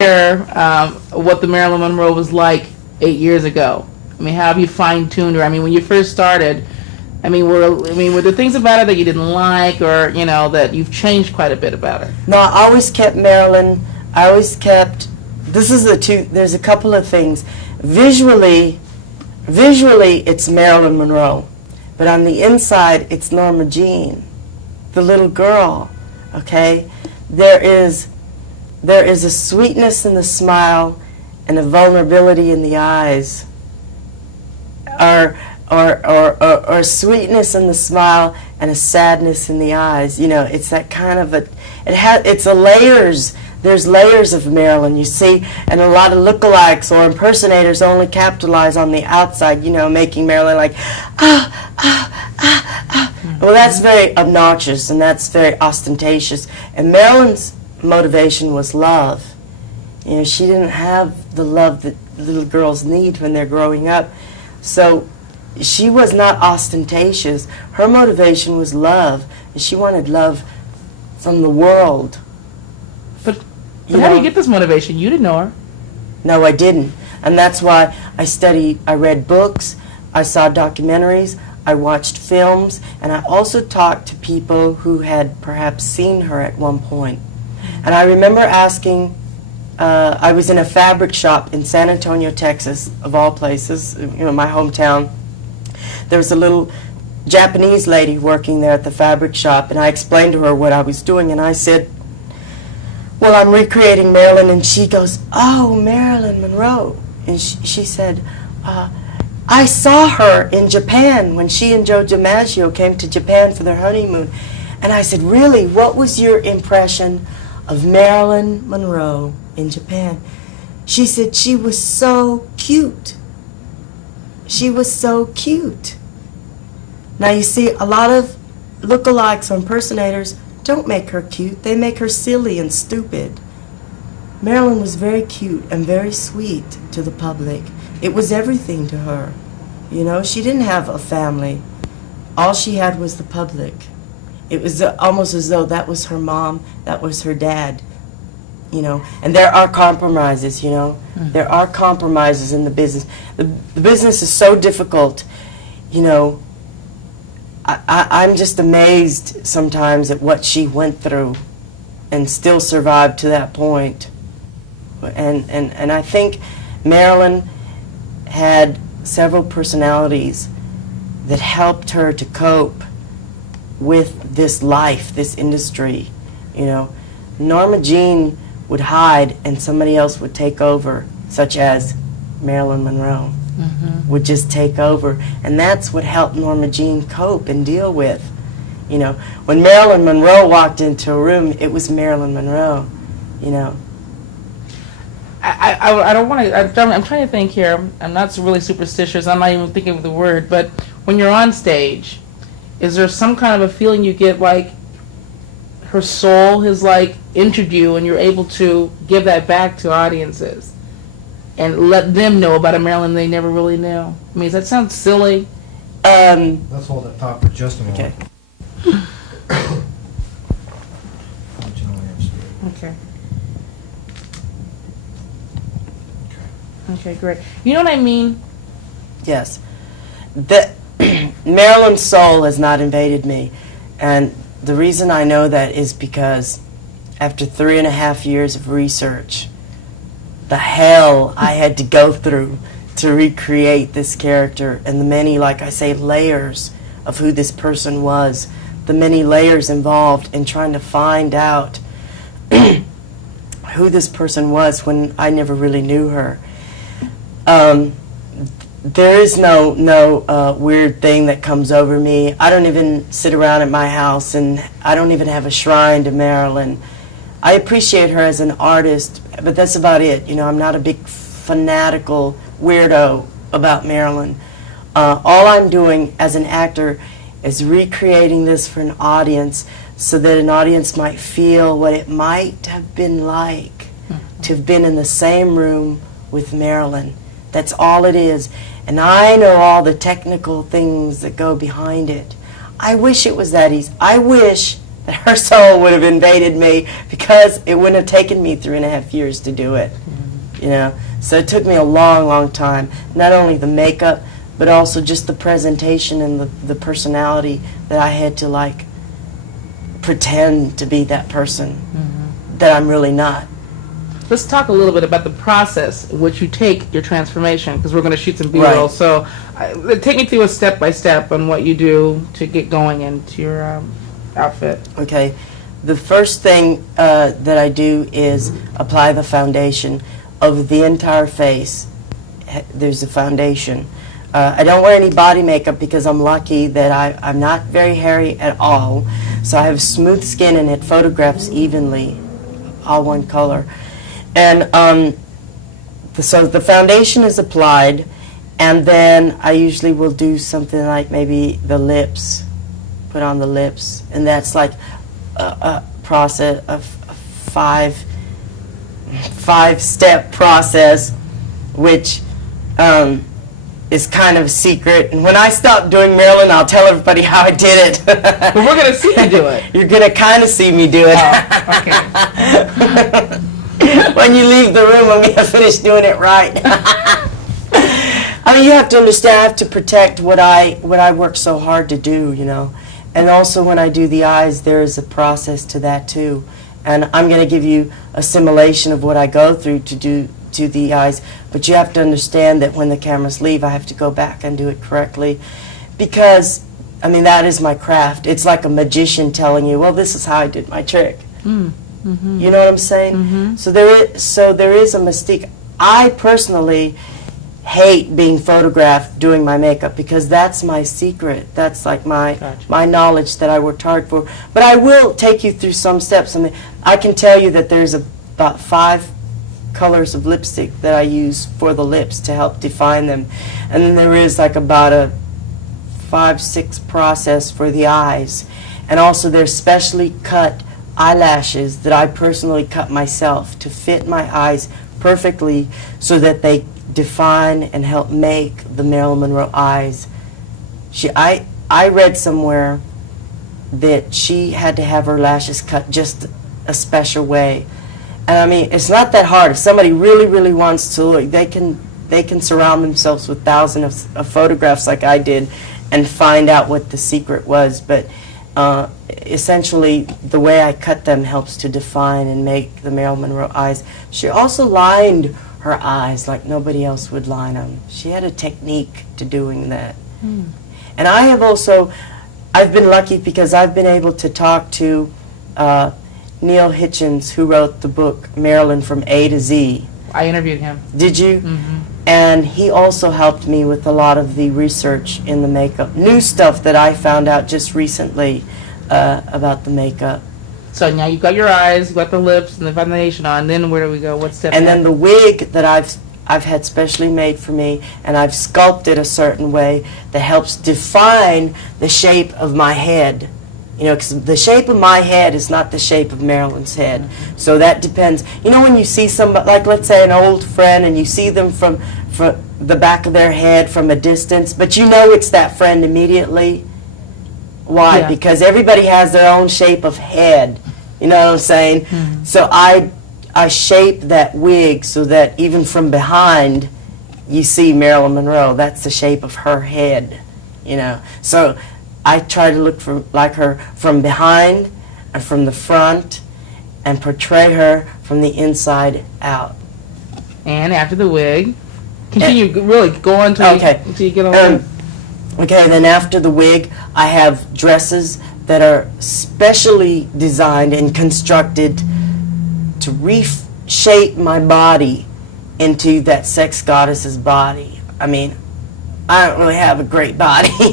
What the Marilyn Monroe was like 8 years ago? I mean, how have you fine tuned her? I mean, when you first started, were there things about her that you didn't like, or that you've changed quite a bit about her? No, I always kept Marilyn. I always kept. This is the two. There's a couple of things. Visually, it's Marilyn Monroe, but on the inside, it's Norma Jean, the little girl. Okay, there is a sweetness in the smile, and a vulnerability in the eyes, or sweetness in the smile and a sadness in the eyes. It's that kind of it's a layers. There's layers of Marilyn, you see, and a lot of lookalikes or impersonators only capitalize on the outside, making Marilyn like, Well, that's very obnoxious and that's very ostentatious. And Marilyn's motivation was love. She didn't have the love that little girls need when they're growing up. So she was not ostentatious. Her motivation was love. And she wanted love from the world. But how do you get this motivation? You didn't know her. No, I didn't. And that's why I read books, I saw documentaries, I watched films, and I also talked to people who had perhaps seen her at one point. And I remember asking, I was in a fabric shop in San Antonio, Texas, of all places, my hometown. There was a little Japanese lady working there at the fabric shop, and I explained to her what I was doing, and I said, well, I'm recreating Marilyn, and she goes, oh, Marilyn Monroe. And she said, I saw her in Japan when she and Joe DiMaggio came to Japan for their honeymoon. And I said, really, what was your impression of Marilyn Monroe in Japan? She said, she was so cute. She was so cute. Now, you see, a lot of lookalikes or impersonators don't make her cute. They make her silly and stupid. Marilyn was very cute and very sweet to the public. It was everything to her. She didn't have a family. All she had was the public. It was almost as though that was her mom, that was her dad. And there are compromises, There are compromises in the business. The business is so difficult, I'm just amazed sometimes at what she went through and still survived to that point. And I think Marilyn had several personalities that helped her to cope with this life, this industry. Norma Jean would hide and somebody else would take over, such as Marilyn Monroe. Mm-hmm. Would just take over. And that's what helped Norma Jean cope and deal with. When Marilyn Monroe walked into a room, it was Marilyn Monroe, I don't want to, I'm trying to think here. I'm not really superstitious. I'm not even thinking of the word. But when you're on stage, is there some kind of a feeling you get like her soul has like entered you and you're able to give that back to audiences and let them know about a Marilyn they never really knew? I mean, does that sound silly? Let's hold that thought for just a moment. Okay. Okay. Okay, great. You know what I mean? Yes. Marilyn's soul has not invaded me. And the reason I know that is because after 3.5 years of research, the hell I had to go through to recreate this character and the many, like I say, layers of who this person was, the many layers involved in trying to find out who this person was when I never really knew her. There is no weird thing that comes over me. I don't even sit around at my house, and I don't even have a shrine to Marilyn. I appreciate her as an artist, but that's about it. I'm not a big fanatical weirdo about Marilyn. All I'm doing as an actor is recreating this for an audience so that an audience might feel what it might have been like to have been in the same room with Marilyn. That's all it is. And I know all the technical things that go behind it. I wish it was that easy. I wish that her soul would have invaded me, because it wouldn't have taken me 3.5 years to do it. You know, so it took me a long, long time. Not only the makeup, but also just the presentation and the personality that I had to like pretend to be that person that I'm really not. Let's talk a little bit about the process in which you take your transformation, because we're going to shoot some B-roll. Right. So take me through a step-by-step on what you do to get going into your outfit. Okay, the first thing that I do is apply the foundation of the entire face. There's a foundation. I don't wear any body makeup because I'm lucky that I'm not very hairy at all. So I have smooth skin and it photographs evenly, all one color. And so the foundation is applied, and then I usually will do something like maybe the lips, put on the lips, and that's like a process of five-step process, which is kind of a secret. And when I stop doing Marilyn, I'll tell everybody how I did it. But we're going to see you do it. You're going to kind of see me do it. Oh, okay. When you leave the room, I'm going to finish doing it right. I mean, you have to understand, I have to protect what I work so hard to do, you know. And also when I do the eyes, there is a process to that too. And I'm going to give you a simulation of what I go through to do the eyes. But you have to understand that when the cameras leave, I have to go back and do it correctly. Because, I mean, that is my craft. It's like a magician telling you, well, this is how I did my trick. Mm-hmm. You know what I'm saying? Mm-hmm. So there is a mystique. I personally hate being photographed doing my makeup because that's my secret. That's like Gotcha. my knowledge that I worked hard for. But I will take you through some steps. I mean, I can tell you that there's about 5 colors of lipstick that I use for the lips to help define them. And then there is like about a 5-6 process for the eyes. And also there's specially cut eyelashes that I personally cut myself to fit my eyes perfectly so that they define and help make the Marilyn Monroe eyes. I read somewhere that she had to have her lashes cut just a special way. And I mean, it's not that hard. If somebody really, really wants to look, they can surround themselves with thousands of photographs like I did and find out what the secret was. But essentially, the way I cut them helps to define and make the Marilyn Monroe eyes. She also lined her eyes like nobody else would line them. She had a technique to doing that. And I have also, I've been lucky because I've been able to talk to Neil Hitchens, who wrote the book Marilyn from A to Z. I interviewed him. Did you? Mm-hmm. And he also helped me with a lot of the research in the makeup. New stuff that I found out just recently about the makeup. So now you've got your eyes, you've got the lips and the foundation on, then where do we go? What step? And then the wig that I've had specially made for me, and I've sculpted a certain way that helps define the shape of my head. You know, because the shape of my head is not the shape of Marilyn's head. So that depends. You know, when you see somebody, like let's say an old friend, and you see them from the back of their head from a distance, but you know it's that friend immediately. Why? Yeah. Because everybody has their own shape of head. You know what I'm saying? Mm-hmm. So I shape that wig so that even from behind, you see Marilyn Monroe. That's the shape of her head. You know. So I try to look like her from behind and from the front and portray her from the inside out. And after the wig, continue, really go on until you get on. Okay, then after the wig, I have dresses that are specially designed and constructed to reshape my body into that sex goddess's body. I mean, I don't really have a great body, you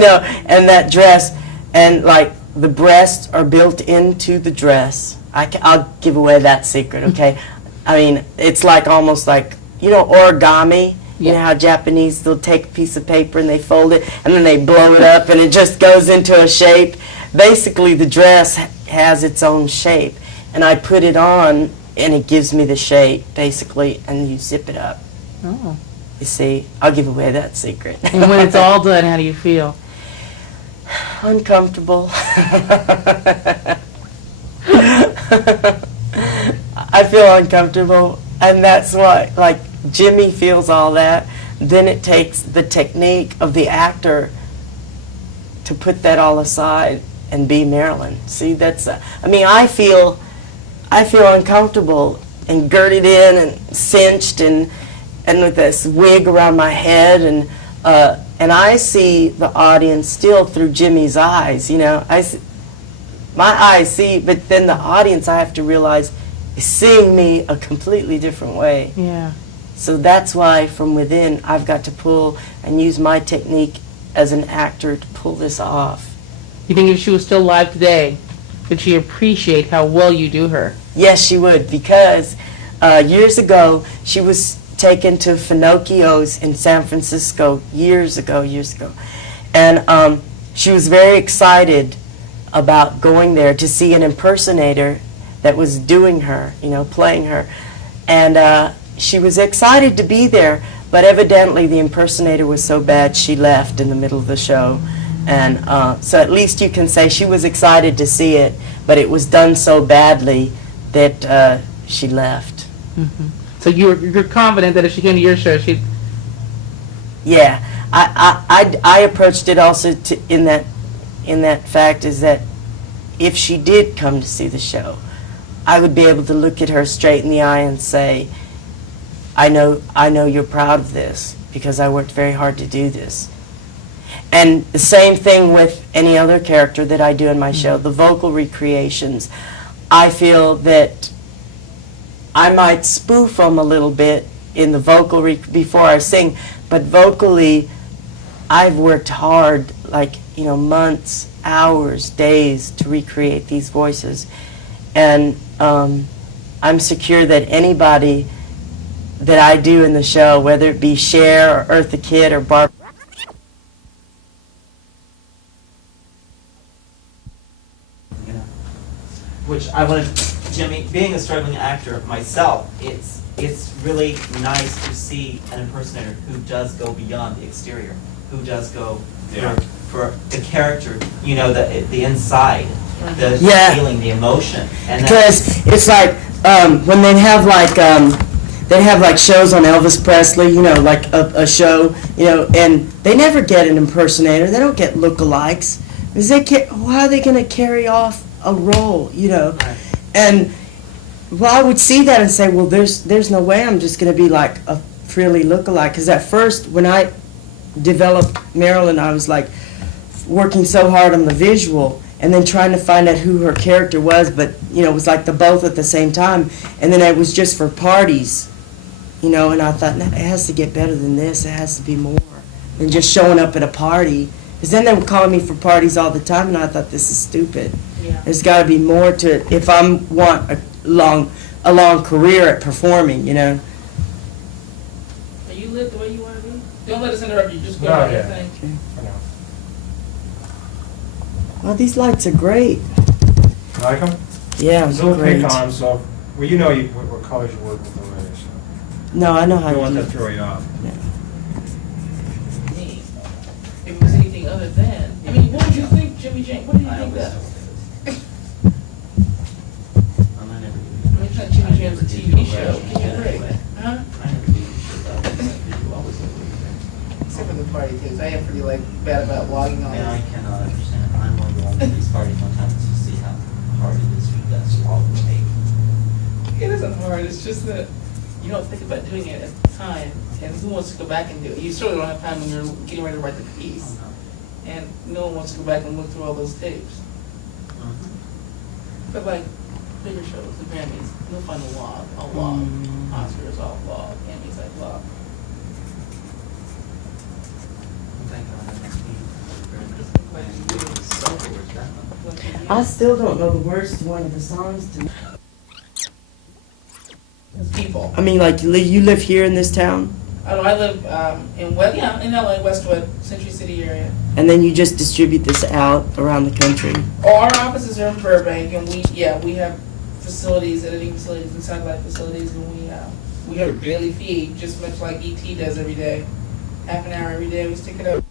know, and that dress, and like the breasts are built into the dress. I'll give away that secret, okay? I mean, it's like almost like, you know, origami. You know how Japanese, they'll take a piece of paper and they fold it and then they blow it up and it just goes into a shape. Basically, the dress has its own shape, and I put it on and it gives me the shape, basically, and you zip it up. Oh. You see, I'll give away that secret. And when it's all done, how do you feel? Uncomfortable. I feel uncomfortable, and that's why, like, Jimmy feels all that. Then it takes the technique of the actor to put that all aside and be Marilyn. See, that's, I mean, I feel uncomfortable and girded in and cinched and with this wig around my head, and I see the audience still through Jimmy's eyes, you know. My eyes see, but then the audience, I have to realize, is seeing me a completely different way. Yeah. So that's why from within I've got to pull and use my technique as an actor to pull this off. You think if she was still alive today, would she appreciate how well you do her? Yes, she would, because years ago she was taken to Finocchio's in San Francisco years ago. And she was very excited about going there to see an impersonator that was doing her, you know, playing her. And she was excited to be there, but evidently the impersonator was so bad she left in the middle of the show. And so at least you can say she was excited to see it, but it was done so badly that she left. Mm-hmm. So you're confident that if she came to your show, she'd... Yeah, I approached it also in that fact is that if she did come to see the show, I would be able to look at her straight in the eye and say, I know you're proud of this because I worked very hard to do this. And the same thing with any other character that I do in my show, the vocal recreations. I feel that I might spoof them a little bit in the vocal before I sing, but vocally, I've worked hard, like, you know, months, hours, days to recreate these voices. And I'm secure that anybody that I do in the show, whether it be Cher or Eartha Kitt or Barb, which I wanted, Jimmy, being a struggling actor myself, it's really nice to see an impersonator who does go beyond the exterior, who does go for the character, you know, the inside, the feeling, the emotion. And because it's like when they have like shows on Elvis Presley, you know, like a show, you know, and they never get an impersonator. They don't get lookalikes. Because how are they going to carry off a role, you know? Right. And well, I would see that and say, well, there's no way I'm just going to be like a Freely lookalike. Because at first, when I developed Marilyn, I was like working so hard on the visual and then trying to find out who her character was, but, you know, it was like the both at the same time. And then it was just for parties, you know, and I thought, no, it has to get better than this. It has to be more than just showing up at a party. Because then they were calling me for parties all the time, and I thought, this is stupid. Yeah. There's got to be more to it if I want a long career at performing, you know. Are you lit the way you want to be? Don't let us interrupt you. Just go No, about yeah. your thing. I know. Well, these lights are great. You like them? Yeah, There's they're little great. pick-ons, so, well, you know what colors you work with already, so. No, I know how You to don't do want that to throw you off. Me. If it was anything other than, I mean, what would you think, Jimmy Jane? What do you I think always that? I'm not never I mean, it's not Jimmy Jane's a TV show. Give me a break. Huh? I never do shows. You always look really Except for the party tapes. I am pretty like bad about logging on. good. And I cannot understand. I'm one of the ones at these parties sometimes to see how hard it is for you guys to log the tape. It isn't hard. It's just that you don't think about doing it at the time. And who wants to go back and do it? You certainly don't have time when you're getting ready to write the piece. And no one wants to go back and look through all those tapes. But like bigger shows, the Grammys, you'll find a log. Oscars, all log. Emmys, like log. Thank God, that must be very good. So where's that one? I still don't know the words to one of the songs. People. I mean, like, you live here in this town, I live in LA, Westwood, Century City area. and then you just distribute this out around the country. Our offices are in Burbank, and we have facilities, editing facilities, and satellite facilities, and we have a daily feed, just much like ET does every day. Half an hour every day, we stick it up.